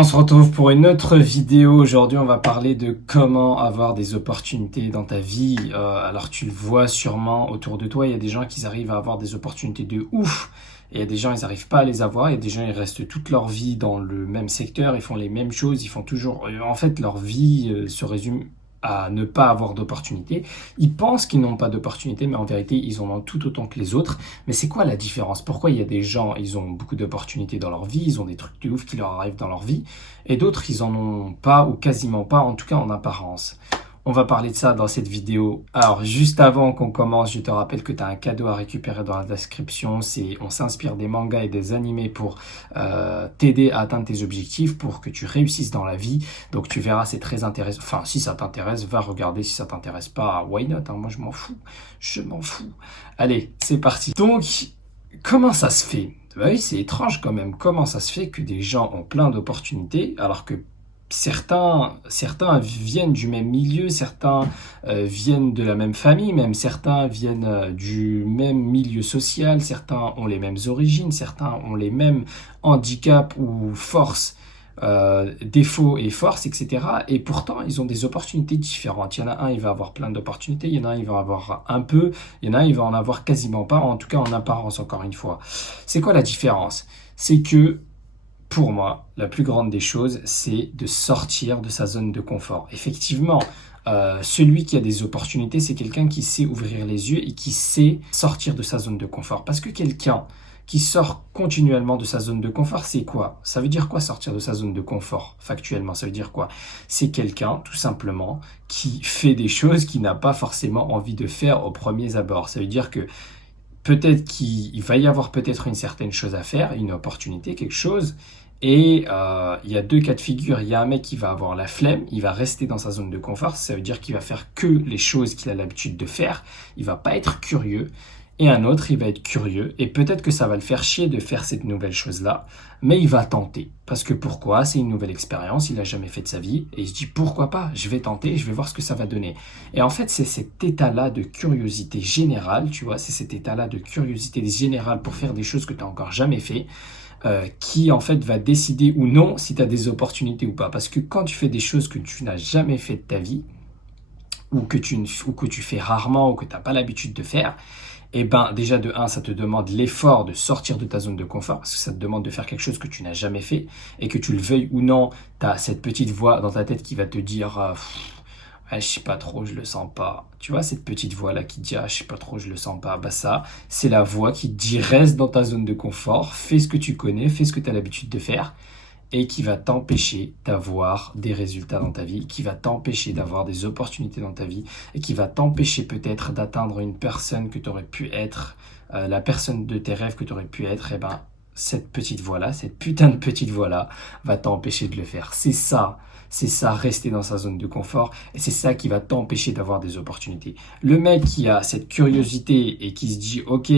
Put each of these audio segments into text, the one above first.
On se retrouve pour une autre vidéo. Aujourd'hui, on va parler de comment avoir des opportunités dans ta vie. Alors, tu le vois sûrement autour de toi, il y a des gens qui arrivent à avoir des opportunités de ouf. Et il y a des gens, ils n'arrivent pas à les avoir. Il y a des gens, ils restent toute leur vie dans le même secteur. Ils font les mêmes choses. Ils font toujours... En fait, leur vie se résume à ne pas avoir d'opportunités. Ils pensent qu'ils n'ont pas d'opportunités, mais en vérité, ils en ont tout autant que les autres. Mais c'est quoi la différence? Pourquoi il y a des gens, ils ont beaucoup d'opportunités dans leur vie, ils ont des trucs de ouf qui leur arrivent dans leur vie, et d'autres, ils en ont pas ou quasiment pas, en tout cas en apparence. On va parler de ça dans cette vidéo. Alors, juste avant qu'on commence, je te rappelle que tu as un cadeau à récupérer dans la description. On s'inspire des mangas et des animés pour t'aider à atteindre tes objectifs, pour que tu réussisses dans la vie. Donc, tu verras, c'est très intéressant. Enfin, si ça t'intéresse, va regarder. Si ça t'intéresse pas, why not, hein. Moi, je m'en fous. Je m'en fous. Allez, c'est parti. Donc, comment ça se fait? Bah oui, c'est étrange quand même. Comment ça se fait que des gens ont plein d'opportunités alors que certains viennent du même milieu, certains viennent de la même famille, même certains viennent du même milieu social, certains ont les mêmes origines, certains ont les mêmes handicaps ou forces, défauts et forces, etc. Et pourtant, ils ont des opportunités différentes. Il y en a un, il va avoir plein d'opportunités, il y en a un, il va en avoir un peu, il y en a un, il va en avoir quasiment pas, en tout cas en apparence, encore une fois. C'est quoi la différence? C'est que pour moi, la plus grande des choses, c'est de sortir de sa zone de confort. Effectivement, celui qui a des opportunités, c'est quelqu'un qui sait ouvrir les yeux et qui sait sortir de sa zone de confort. Parce que quelqu'un qui sort continuellement de sa zone de confort, c'est quoi? Ça veut dire quoi sortir de sa zone de confort? Factuellement, ça veut dire quoi? C'est quelqu'un, tout simplement, qui fait des choses qu'il n'a pas forcément envie de faire au premier abord. Ça veut dire que peut-être qu'il va y avoir peut-être une certaine chose à faire, une opportunité, quelque chose. Et il y a deux cas de figure. Il y a un mec qui va avoir la flemme, il va rester dans sa zone de confort. Ça veut dire qu'il va faire que les choses qu'il a l'habitude de faire. Il va pas être curieux. Et un autre, il va être curieux. Et peut-être que ça va le faire chier de faire cette nouvelle chose-là. Mais il va tenter. Parce que pourquoi? C'est une nouvelle expérience. Il n'a jamais fait de sa vie. Et il se dit pourquoi pas? Je vais tenter. Je vais voir ce que ça va donner. Et en fait, c'est cet état-là de curiosité générale. Tu vois, c'est cet état-là de curiosité générale pour faire des choses que tu n'as encore jamais fait. Qui en fait va décider ou non si tu as des opportunités ou pas. Parce que quand tu fais des choses que tu n'as jamais fait de ta vie, ou que tu fais rarement, ou que tu n'as pas l'habitude de faire, et ben déjà de un, ça te demande l'effort de sortir de ta zone de confort, parce que ça te demande de faire quelque chose que tu n'as jamais fait, et que tu le veuilles ou non, tu as cette petite voix dans ta tête qui va te dire je sais pas trop, je le sens pas. Tu vois, cette petite voix-là qui dit, je sais pas trop, je le sens pas. Bah ça, c'est la voix qui te dit, reste dans ta zone de confort, fais ce que tu connais, fais ce que tu as l'habitude de faire, et qui va t'empêcher d'avoir des résultats dans ta vie, qui va t'empêcher d'avoir des opportunités dans ta vie, et qui va t'empêcher peut-être d'atteindre une personne que tu aurais pu être, la personne de tes rêves que tu aurais pu être, et ben, cette petite voix-là, cette putain de petite voix-là, va t'empêcher de le faire. C'est ça, rester dans sa zone de confort, et c'est ça qui va t'empêcher d'avoir des opportunités. Le mec qui a cette curiosité et qui se dit, ok,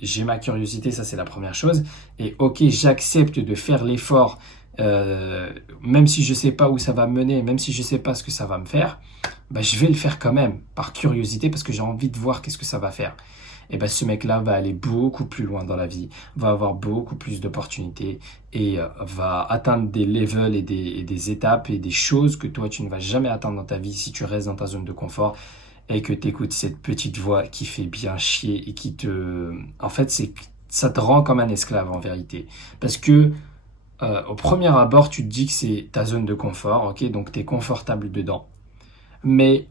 j'ai ma curiosité, ça c'est la première chose, et ok, j'accepte de faire l'effort, même si je sais pas où ça va mener, même si je sais pas ce que ça va me faire, bah, je vais le faire quand même, par curiosité, parce que j'ai envie de voir qu'est-ce que ça va faire. Et ben ce mec-là va aller beaucoup plus loin dans la vie, va avoir beaucoup plus d'opportunités et va atteindre des levels et des étapes et des choses que toi tu ne vas jamais atteindre dans ta vie si tu restes dans ta zone de confort et que tu écoutes cette petite voix qui fait bien chier et qui te... En fait, ça te rend comme un esclave en vérité. Parce que au premier abord, tu te dis que c'est ta zone de confort, ok, donc tu es confortable dedans. Mais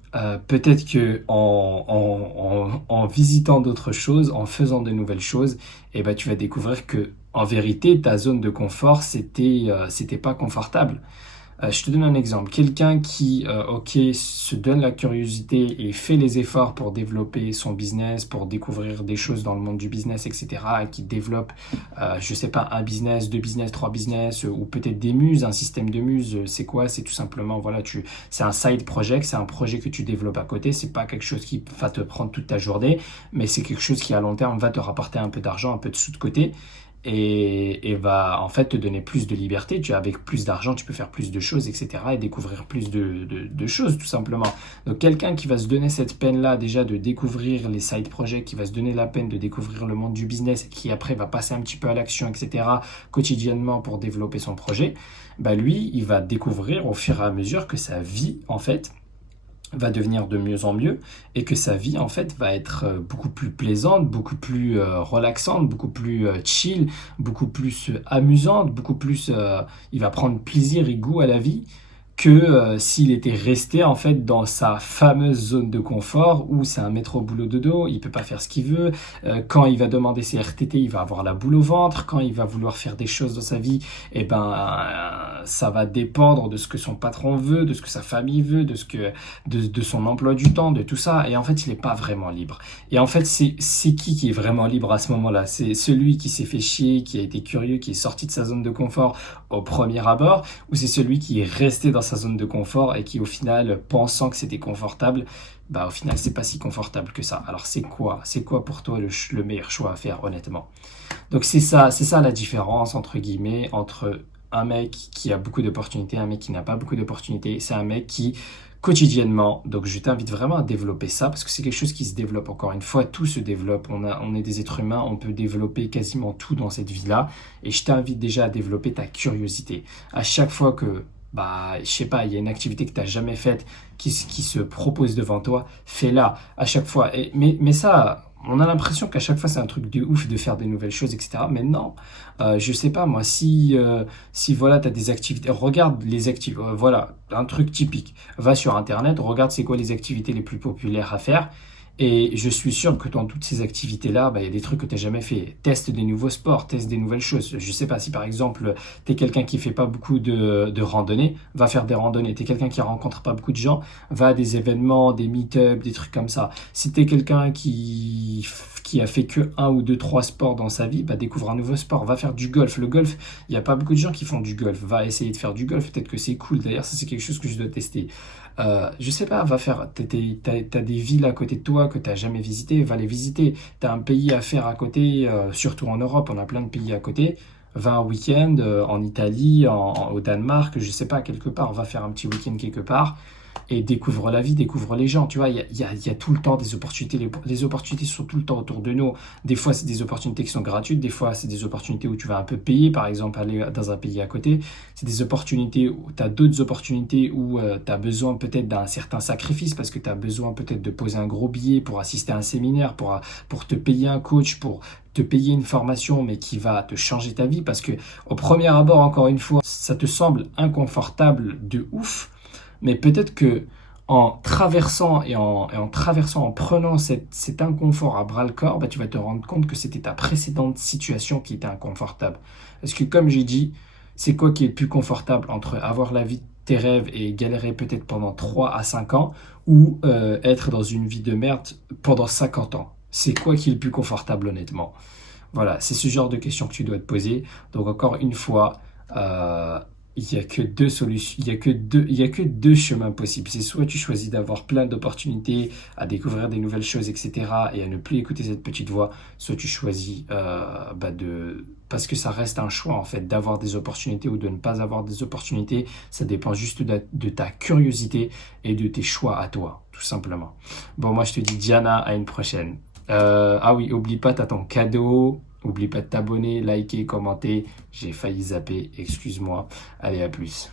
peut-être que en visitant d'autres choses, en faisant de nouvelles choses, eh ben, tu vas découvrir que en vérité, ta zone de confort, c'était pas confortable. Je te donne un exemple. Quelqu'un qui, se donne la curiosité et fait les efforts pour développer son business, pour découvrir des choses dans le monde du business, etc., et qui développe, je sais pas, un business, deux business, trois business, ou peut-être des muses, un système de muses. C'est quoi? C'est tout simplement, voilà, c'est un side project, c'est un projet que tu développes à côté. C'est pas quelque chose qui va te prendre toute ta journée, mais c'est quelque chose qui, à long terme, va te rapporter un peu d'argent, un peu de sous de côté. et va en fait te donner plus de liberté. Avec plus d'argent, tu peux faire plus de choses, etc. et découvrir plus de choses, tout simplement. Donc quelqu'un qui va se donner cette peine-là déjà de découvrir les side projects, qui va se donner la peine de découvrir le monde du business, qui après va passer un petit peu à l'action, etc. quotidiennement pour développer son projet, bah lui, il va découvrir au fur et à mesure que sa vie, en fait, va devenir de mieux en mieux et que sa vie en fait va être beaucoup plus plaisante, beaucoup plus relaxante, beaucoup plus chill, beaucoup plus amusante, beaucoup plus il va prendre plaisir et goût à la vie que s'il était resté en fait dans sa fameuse zone de confort où c'est un métro boulot dodo, il peut pas faire ce qu'il veut, quand il va demander ses RTT, il va avoir la boule au ventre, quand il va vouloir faire des choses dans sa vie, et ça va dépendre de ce que son patron veut, de ce que sa famille veut, de son emploi du temps, de tout ça, et en fait il est pas vraiment libre. Et en fait c'est qui est vraiment libre à ce moment-là? C'est celui qui s'est fait chier, qui a été curieux, qui est sorti de sa zone de confort au premier abord, ou c'est celui qui est resté dans sa zone de confort et qui au final, pensant que c'était confortable, bah au final c'est pas si confortable que ça. Alors c'est quoi pour toi le meilleur choix à faire, honnêtement? Donc c'est ça la différence entre guillemets entre un mec qui a beaucoup d'opportunités et un mec qui n'a pas beaucoup d'opportunités. C'est un mec qui quotidiennement, donc je t'invite vraiment à développer ça parce que c'est quelque chose qui se développe. Encore une fois, tout se développe. On est des êtres humains, on peut développer quasiment tout dans cette vie-là. Et je t'invite déjà à développer ta curiosité. À chaque fois que je sais pas, il y a une activité que tu n'as jamais faite qui se propose devant toi, fais-la à chaque fois. Mais ça, on a l'impression qu'à chaque fois c'est un truc de ouf de faire des nouvelles choses, etc. Mais non, je sais pas moi, si voilà, tu as des activités, regarde les activités, voilà, un truc typique. Va sur Internet, regarde c'est quoi les activités les plus populaires à faire. Et je suis sûr que dans toutes ces activités-là, il y a des trucs que tu n'as jamais fait. Teste des nouveaux sports, teste des nouvelles choses. Je sais pas, si par exemple, tu es quelqu'un qui fait pas beaucoup de randonnées, va faire des randonnées. Tu es quelqu'un qui rencontre pas beaucoup de gens, va à des événements, des meet-up, des trucs comme ça. Si tu es quelqu'un qui a fait que un ou deux, trois sports dans sa vie, découvre un nouveau sport, va faire du golf. Le golf, il n'y a pas beaucoup de gens qui font du golf. Va essayer de faire du golf, peut-être que c'est cool. D'ailleurs, ça c'est quelque chose que je dois tester. Je sais pas, va faire. T'as des villes à côté de toi que t'as jamais visitées, va les visiter. T'as un pays à faire à côté, surtout en Europe, on a plein de pays à côté. Va un week-end en Italie, au Danemark, je sais pas, quelque part, va faire un petit week-end quelque part et découvre la vie, découvre les gens. Tu vois, il y a tout le temps des opportunités. Les opportunités sont tout le temps autour de nous. Des fois, c'est des opportunités qui sont gratuites. Des fois, c'est des opportunités où tu vas un peu payer, par exemple, aller dans un pays à côté. C'est des opportunités où tu as d'autres opportunités où tu as besoin peut-être d'un certain sacrifice parce que tu as besoin peut-être de poser un gros billet pour assister à un séminaire, pour te payer un coach, pour te payer une formation, mais qui va te changer ta vie parce que au premier abord, encore une fois, ça te semble inconfortable de ouf. Mais peut-être que en traversant en prenant cet inconfort à bras le corps, tu vas te rendre compte que c'était ta précédente situation qui était inconfortable. Parce que comme j'ai dit, c'est quoi qui est le plus confortable entre avoir la vie de tes rêves et galérer peut-être pendant 3 à 5 ans ou être dans une vie de merde pendant 50 ans? C'est quoi qui est le plus confortable honnêtement? Voilà, c'est ce genre de questions que tu dois te poser. Donc encore une fois, il n'y a que deux solutions, il y a que deux chemins possibles. C'est soit tu choisis d'avoir plein d'opportunités, à découvrir des nouvelles choses, etc. et à ne plus écouter cette petite voix, soit tu choisis parce que ça reste un choix en fait, d'avoir des opportunités ou de ne pas avoir des opportunités. Ça dépend juste de ta curiosité et de tes choix à toi, tout simplement. Bon, moi je te dis Diana, à une prochaine. Ah oui, oublie pas, t'as ton cadeau. Oublie pas de t'abonner, liker, commenter. J'ai failli zapper, excuse-moi. Allez, à plus.